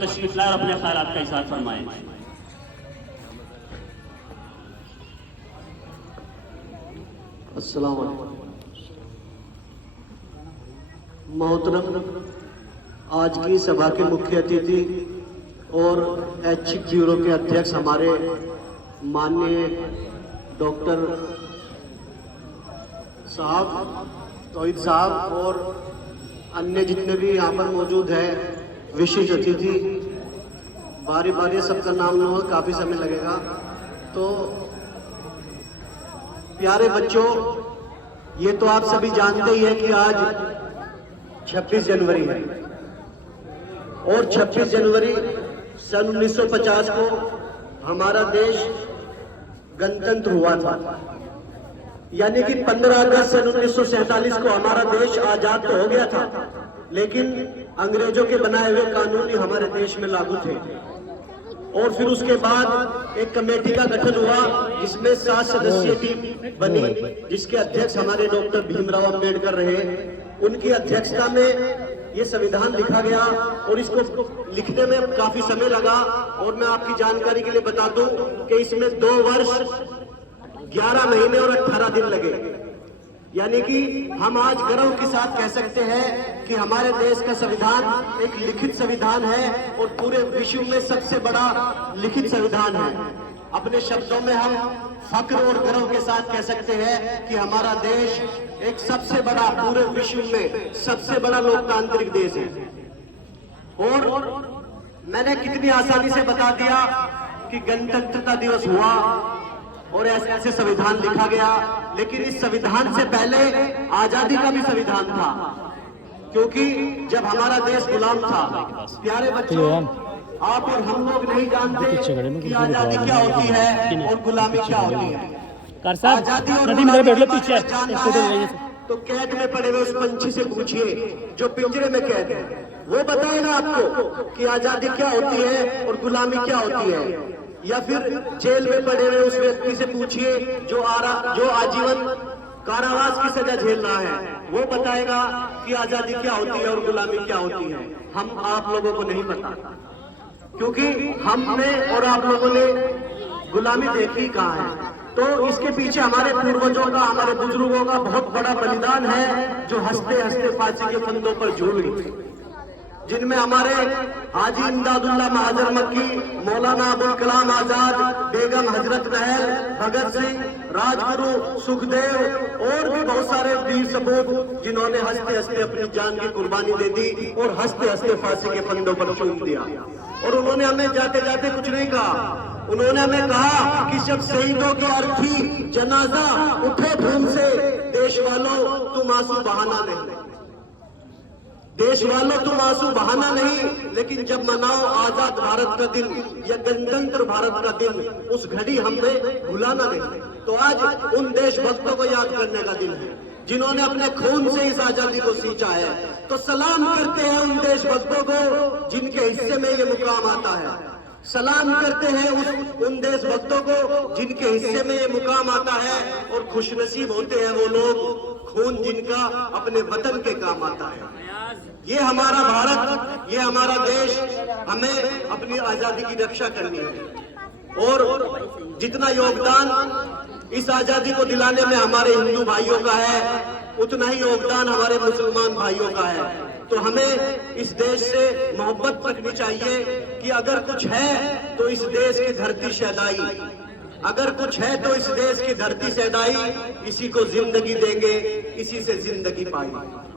पर तशरीफ लाए और अपने ख्यालात का इज़हार फरमाएं। अस्सलाम वालेकुम। मोहतरम, आज की सभा के मुख्य अतिथि और ऐच्छिक ब्यूरो के अध्यक्ष हमारे माननीय डॉक्टर साहब, तौहीद साहब और अन्य जितने भी यहाँ पर मौजूद हैं विशिष्ट अतिथि, बारी बारी सबका नाम लेना काफ़ी समय लगेगा। तो प्यारे बच्चों, ये तो आप सभी जानते ही हैं कि आज 26 जनवरी है और 26 जनवरी सन 1950 को हमारा देश गणतंत्र हुआ था। यानी कि 15 अगस्त सन 1947 को हमारा देश आजाद तो हो गया था, लेकिन अंग्रेजों के बनाए हुए कानून ही हमारे देश में लागू थे। और फिर उसके बाद एक कमेटी का गठन हुआ जिसमें 7 सदस्यीय टीम बनी, जिसके अध्यक्ष हमारे डॉक्टर भीमराव अंबेडकर रहे। उनकी अध्यक्षता में ये संविधान लिखा गया और इसको लिखने में काफी समय लगा। और मैं आपकी जानकारी के लिए बता दूं कि इसमें 2 वर्ष 11 महीने और 18 दिन लगे। यानी कि हम आज गर्व के साथ कह सकते हैं कि हमारे देश का संविधान एक लिखित संविधान है और पूरे विश्व में सबसे बड़ा लिखित संविधान है। अपने शब्दों में हम फक्र और गर्व के साथ कह सकते हैं कि हमारा देश एक सबसे बड़ा, पूरे विश्व में सबसे बड़ा लोकतांत्रिक देश है। और मैंने कितनी आसानी से बता दिया कि गणतंत्रता दिवस हुआ और ऐसे संविधान लिखा गया, लेकिन इस संविधान से पहले आजादी का भी संविधान था, क्योंकि जब हमारा देश गुलाम था। प्यारे बच्चों, आप और हम लोग नहीं जानते कि आजादी क्या होती है और गुलामी क्या होती है। आजादी और गुलामी जानना है तो कैद में पड़े हुए उस पंछी से पूछिए जो पिंजरे में कैद है, वो बताएगा आपको कि आजादी क्या होती है और गुलामी क्या होती है। या फिर जेल में पड़े हुए उस व्यक्ति से पूछिए जो आजीवन कारावास की सजा झेल रहा है, वो बताएगा कि आजादी क्या होती है और गुलामी क्या होती है। हम आप लोगों को नहीं पता, क्योंकि हमने और आप लोगों ने गुलामी देखी कहाँ है। तो इसके पीछे हमारे पूर्वजों का, हमारे बुजुर्गों का बहुत बड़ा बलिदान है, जो हंसते हंसते फांसी के फंदों पर झूल गए, जिनमें हमारे हाजी इमदादुल्लाह महाजर मक्की, मौलाना अबुल कलाम आजाद, बेगम हजरत महल, भगत सिंह, राजगुरु सुखदेव और भी बहुत सारे वीर सपूत जिन्होंने हंसते हंसते अपनी जान की कुर्बानी दे दी और हंसते हंसते फांसी के फंदों पर चूम दिया। और उन्होंने हमें जाते जाते कुछ नहीं कहा, उन्होंने हमें कहा कि जब शहीदों की अर्थी जनाजा उठे धूम से, देश वालों तुम आंसू बहाना नहीं, देश वालों तुम आंसू बहाना नहीं, लेकिन जब मनाओ आजाद भारत का दिन या गणतंत्र भारत का दिन, उस घड़ी हमें भुलाना नहीं। तो आज उन देशभक्तों को याद करने का दिन है जिन्होंने अपने खून से इस आजादी को सींचा है। तो सलाम करते हैं उन देशभक्तों को जिनके हिस्से में ये मुकाम आता है। सलाम करते हैं उन देशभक्तों को जिनके हिस्से में ये मुकाम आता है। और खुशनसीब होते हैं वो लोग खून जिनका अपने वतन के काम आता है। ये हमारा भारत, ये हमारा देश, हमें अपनी आजादी की रक्षा करनी है। और जितना योगदान इस आजादी को दिलाने में हमारे हिंदू भाइयों का है, उतना ही योगदान हमारे मुसलमान भाइयों का है। तो हमें इस देश से मोहब्बत रखनी चाहिए कि अगर कुछ है तो इस देश की धरती शहदाई, अगर कुछ है तो इस देश की धरती शहदाई, इसी को जिंदगी देंगे, इसी से जिंदगी पाएंगे।